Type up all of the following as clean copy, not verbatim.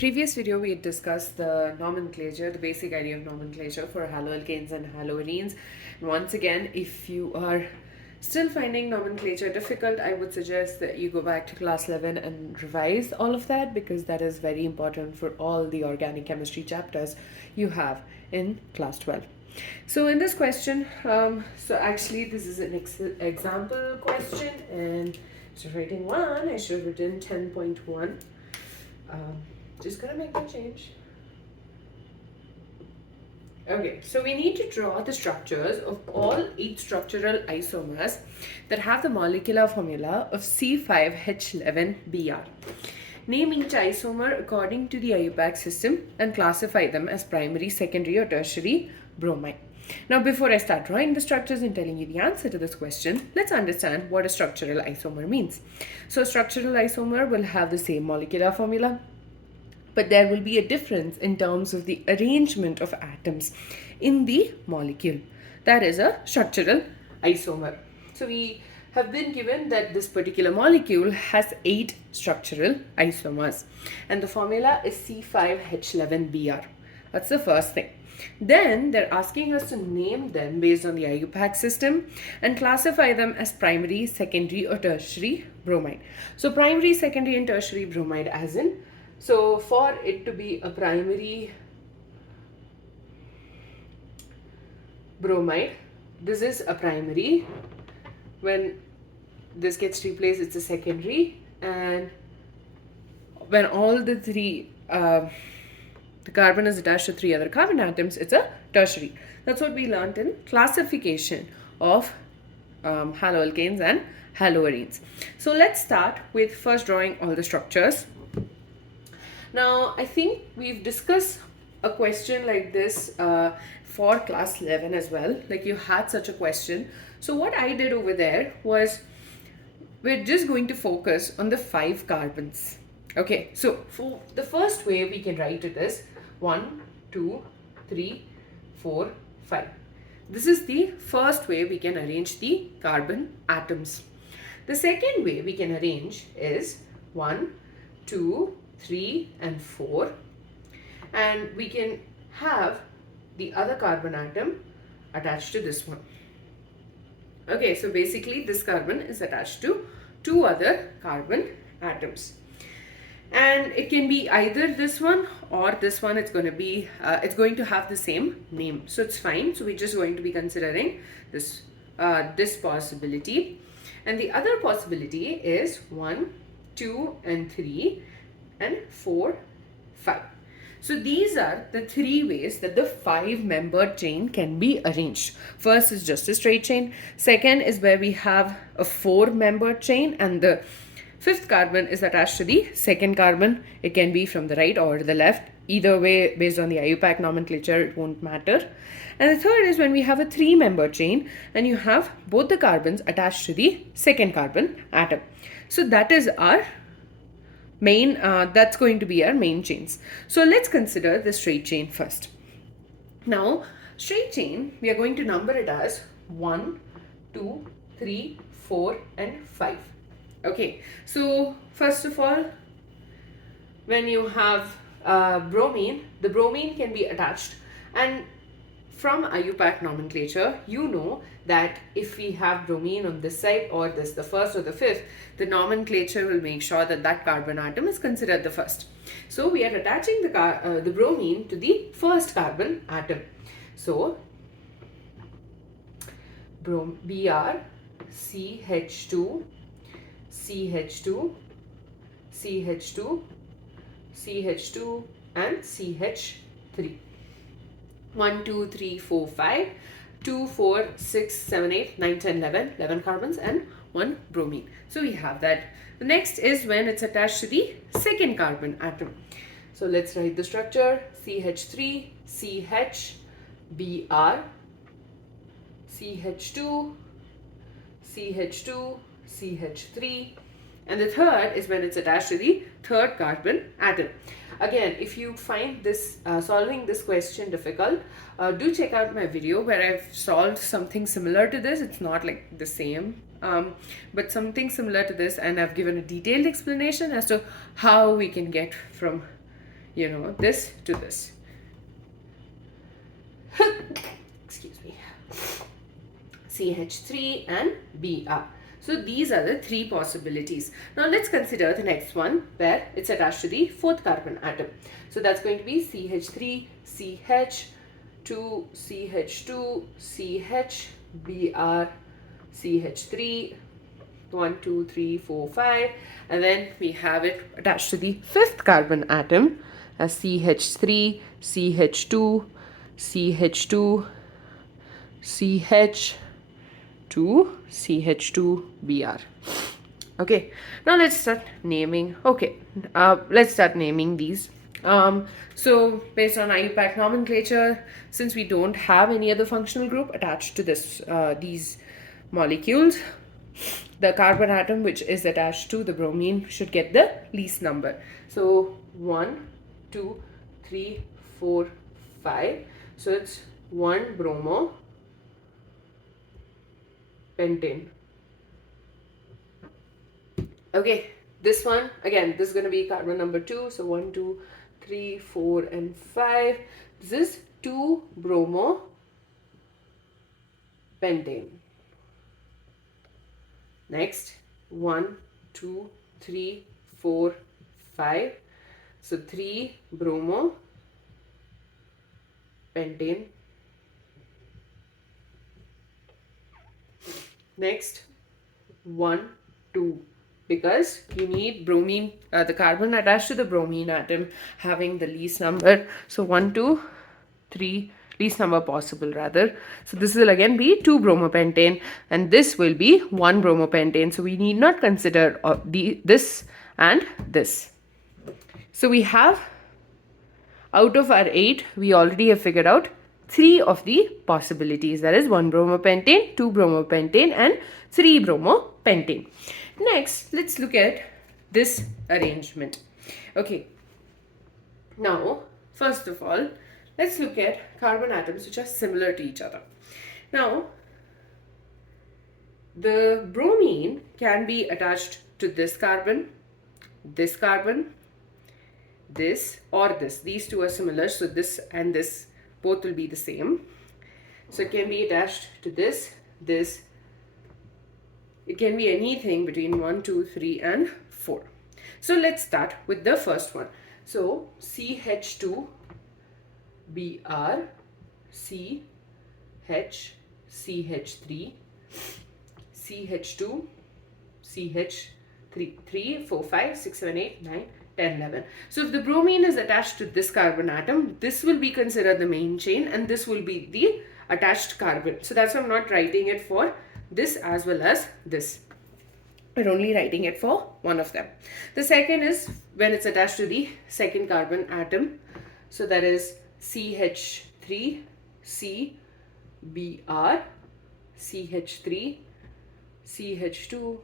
previous video, we had discussed the nomenclature, the basic idea of nomenclature for haloalkanes and haloarenes. And once again, if you are still finding nomenclature difficult, I would suggest that you go back to class 11 and revise all of that, because that is very important for all the organic chemistry chapters you have in class 12. So in this question, so actually this is an example question, and instead of writing 1, I should have written 10.1. Just gonna make the change. Okay, so we need to draw the structures of all 8 structural isomers that have the molecular formula of C5H11Br. Name each isomer according to the IUPAC system and classify them as primary, secondary or tertiary bromine. Now, before I start drawing the structures and telling you the answer to this question, let's understand what a structural isomer means. So a structural isomer will have the same molecular formula, but there will be a difference in terms of the arrangement of atoms in the molecule. That is a structural isomer. So we have been given that this particular molecule has 8 structural isomers, and the formula is C5H11Br. That's the first thing. Then they're asking us to name them based on the IUPAC system and classify them as primary, secondary or tertiary bromide. So primary, secondary and tertiary bromide as in, so for it to be a primary bromide, this is a primary. When this gets replaced, it's a secondary, and when all the three the carbon is attached to 3 other carbon atoms, it's a tertiary. That's what we learned in classification of haloalkanes and haloarenes. So let's start with first drawing all the structures. Now, I think we've discussed a question like this for class 11 as well. Like, you had such a question. So what I did over there was, we're just going to focus on the 5 carbons. Okay, so for the first way we can write it is 1, 2, 3, 4, 5. This is the first way we can arrange the carbon atoms. The second way we can arrange is 1, 2, 3 and 4, and we can have the other carbon atom attached to this one. Okay, so basically this carbon is attached to 2 other carbon atoms, and it can be either this one or this one. It's going to be it's going to have the same name, so it's fine. So we're just going to be considering this this possibility, and the other possibility is 1, 2 and 3 and 4, 5. So these are the 3 ways that the 5-membered chain can be arranged. First is just a straight chain. Second is where we have a 4-membered chain and the 5th carbon is attached to the 2nd carbon. It can be from the right or the left. Either way, based on the IUPAC nomenclature, it won't matter. And the third is when we have a 3-membered chain and you have both the carbons attached to the 2nd carbon atom. So that is our main, that's going to be our main chains. So let's consider the straight chain first. Now, straight chain, we are going to number it as 1, 2, 3, 4 and 5. Okay, so first of all, when you have bromine, the bromine can be attached, and from IUPAC nomenclature, you know that if we have bromine on this side or this, the 1st or the 5th, the nomenclature will make sure that that carbon atom is considered the 1st. So we are attaching the bromine to the 1st carbon atom. So Br, CH2, CH2, CH2, CH2 and CH3. 1, 2, 3, 4, 5, 2, 4, 6, 7, 8, 9, 10, 11, 11 carbons and 1 bromine. So we have that. The next is when it's attached to the 2nd carbon atom. So let's write the structure: CH3, CH, Br, CH2, CH2, CH3, and the third is when it's attached to the 3rd carbon atom. Again, if you find this solving this question difficult, do check out my video where I've solved something similar to this. It's not like the same, but something similar to this, and I've given a detailed explanation as to how we can get from this to this. Excuse me. CH3 and Br. So these are the three possibilities. Now let's consider the next one where it's attached to the fourth carbon atom. So that's going to be CH3, CH, 2, CH2, CH, Br, CH3, 1, 2, 3, 4, 5, and then we have it attached to the fifth carbon atom as CH3, CH2, CH2, CH, 2, CH2Br. Okay, now let's start naming. Let's start naming these. So based on IUPAC nomenclature, since we don't have any other functional group attached to these molecules, the carbon atom which is attached to the bromine should get the least number. So 1, 2, 3, 4, 5. So it's 1 bromo pentane. Okay, this one again, this is going to be carbon number 2. So 1, 2, 3, 4, and 5. This is 2 bromo pentane. Next, 1, 2, 3, 4, 5. So 3 bromo pentane. Next, 1, 2, because you need bromine, the carbon attached to the bromine atom having the least number. So 1, 2, 3, least number possible rather. So this will again be 2 bromopentane and this will be 1 bromopentane. So we need not consider this and this. So we have, out of our 8, we already have figured out 3 of the possibilities. That is 1 bromopentane, 2 bromopentane and 3 bromopentane. Next, let's look at this arrangement. Okay. Now, first of all, let's look at carbon atoms which are similar to each other. Now, the bromine can be attached to this carbon, this, or this. These two are similar, so this and this both will be the same. So it can be attached to this, this. It can be anything between 1, 2, 3, and 4. So let's start with the first one. So CH2, Br, CH, CH3, CH2, CH3, 3, 4, 5, 6, 7, 8, 9, 10, 11. So if the bromine is attached to this carbon atom, this will be considered the main chain and this will be the attached carbon. So that's why I'm not writing it for this as well as this. We're only writing it for one of them. The second is when it's attached to the second carbon atom. So that is CH3, CBr, CH3, CH2,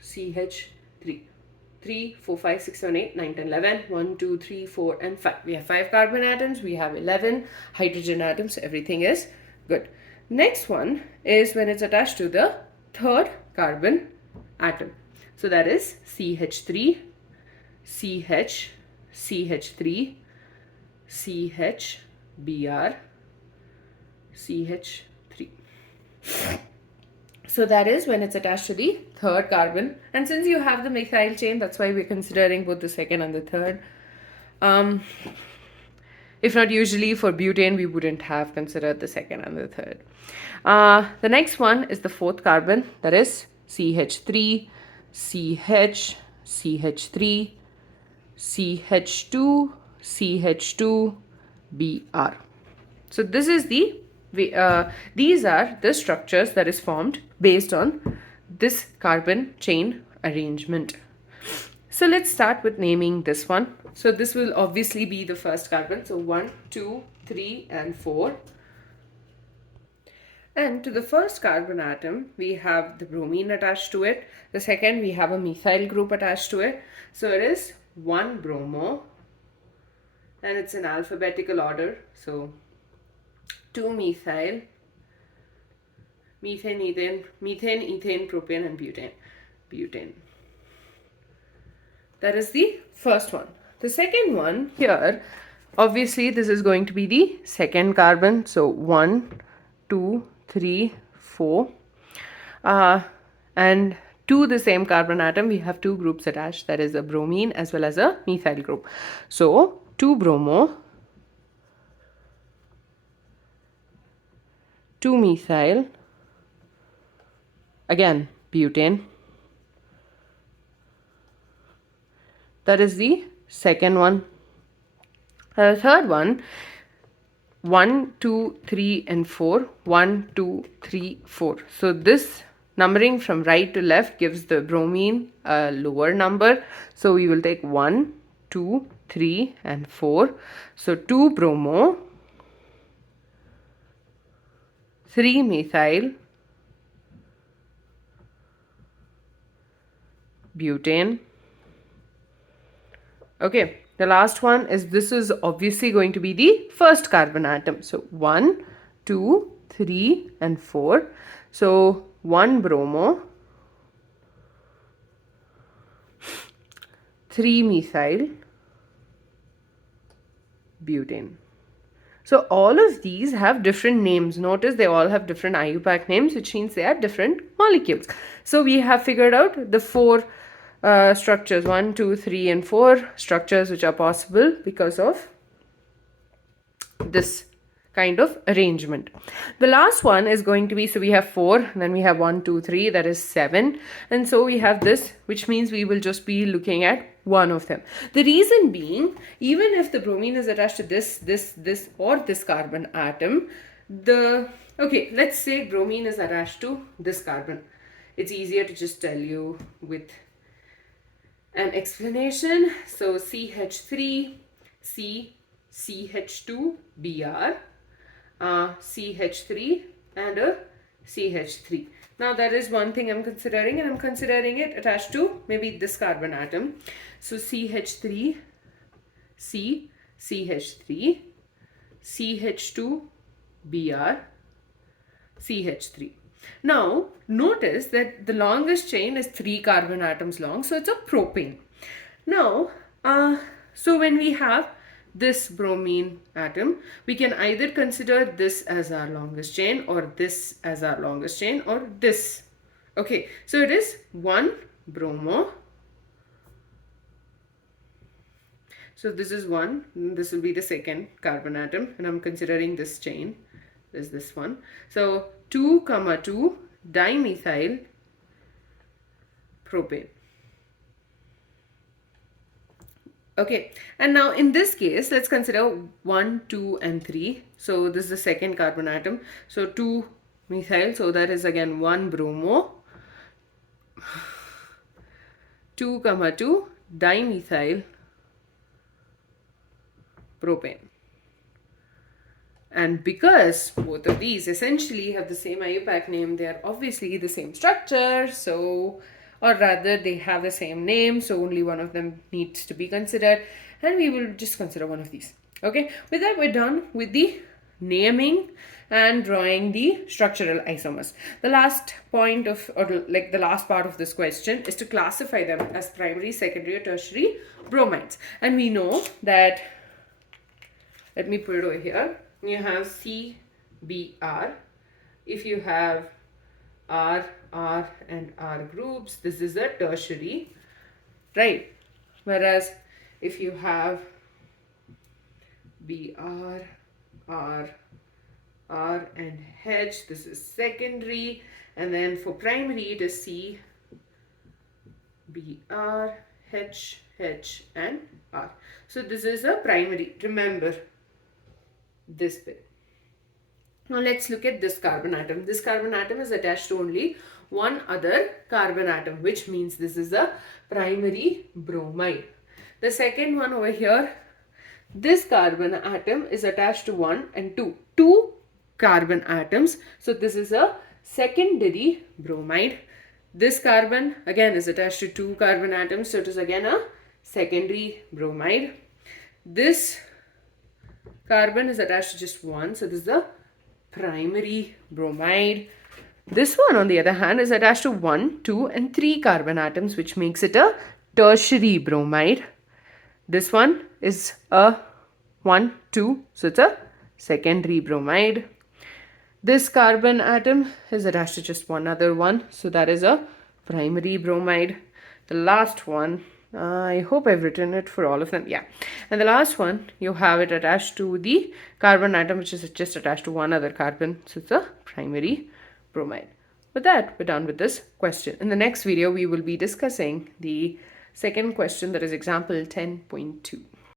CH3. 3, 4, 5, 6, 7, 8, 9, 10, 11. 1, 2, 3, 4, and 5. We have 5 carbon atoms. We have 11 hydrogen atoms. So everything is good. Next one is when it's attached to the third carbon atom. So that is CH3, CH, CH3, CH, Br, CH3. So that is when it's attached to the third carbon. And since you have the methyl chain, that's why we're considering both the second and the third. If not, usually for butane, we wouldn't have considered the second and the third. The next one is the fourth carbon. That is CH3, CH, CH3, CH2, CH2, Br. So this is these are the structures that is formed based on this carbon chain arrangement. So let's start with naming this one. So this will obviously be the first carbon. So 1, 2, 3, and 4. And to the first carbon atom, we have the bromine attached to it. The second, we have a methyl group attached to it. So it is 1 bromo. And it's in alphabetical order. So 2 methyl, methane, ethane, propane, and butane. That is the first one. the second one here, obviously this is going to be the second carbon. So 1, 2, 3, 4. And to the same carbon atom, we have two groups attached. That is a bromine as well as a methyl group. So 2 bromo, 2 methyl, again butane. That is the second one. The third one, 1, 2, 3, and 4. 1, 2, 3, 4. So this numbering from right to left gives the bromine a lower number. So we will take 1, 2, 3, and 4. So 2 bromo, 3 methyl, butane. Okay, the last one is, this is obviously going to be the first carbon atom. So 1, 2, 3, and 4. So 1 bromo, 3 methyl, butane. So all of these have different names. Notice they all have different IUPAC names, which means they are different molecules. So we have figured out the 4 structures, 1, 2, 3, and 4 structures which are possible because of this kind of arrangement. The last one is going to be, so we have 4, then we have 1, 2, 3, that is 7. And so we have this, which means we will just be looking at one of them. The reason being, even if the bromine is attached to this or this carbon atom, okay, let's say bromine is attached to this carbon. It's easier to just tell you with an explanation. So CH3, CH2Br, CH3, and a CH3. Now that is one thing I'm considering, and I'm considering it attached to maybe this carbon atom. So CH3, CH3, CH2Br, CH3. Now notice that the longest chain is 3 carbon atoms long, so it's a propane. Now, so when we have this bromine atom, we can either consider this as our longest chain, or this as our longest chain, or this. Okay, so it is 1 bromo. So this is 1, this will be the second carbon atom, and I'm considering this chain is this one. So 2, 2 dimethyl propane. Okay, and now in this case, let's consider 1, 2, and 3. So this is the second carbon atom. So 2 methyl, so that is again 1 bromo, 2, 2 dimethyl propane. And because both of these essentially have the same IUPAC name, they are obviously the same structure, so, or rather they have the same name, so only one of them needs to be considered, and we will just consider one of these. Okay, with that we're done with the naming and drawing the structural isomers. The last point of, or like the last part of this question is to classify them as primary, secondary, or tertiary bromides. And we know that, let me put it over here. You have CBr. If you have R, and R groups, this is a tertiary, right? Whereas if you have Br, R, and H, this is secondary. And then for primary, it is C, Br, H, and R. So this is a primary. Remember this bit. Now let's look at this carbon atom. This carbon atom is attached to only one other carbon atom, which means this is a primary bromide. The second one over here, this carbon atom is attached to 1 and 2 carbon atoms. So this is a secondary bromide. This carbon again is attached to 2 carbon atoms, so it is again a secondary bromide. This carbon is attached to just 1, so this is the primary bromide. This one on the other hand is attached to 1, 2, and 3 carbon atoms, which makes it a tertiary bromide. This one is a 1, 2, so it's a secondary bromide. This carbon atom is attached to just one other one, so that is a primary bromide. The last one, I hope I've written it for all of them, yeah. And the last one, you have it attached to the carbon atom, which is just attached to one other carbon, so it's a primary bromide. With that, we're done with this question. In the next video, we will be discussing the second question, that is example 10.2.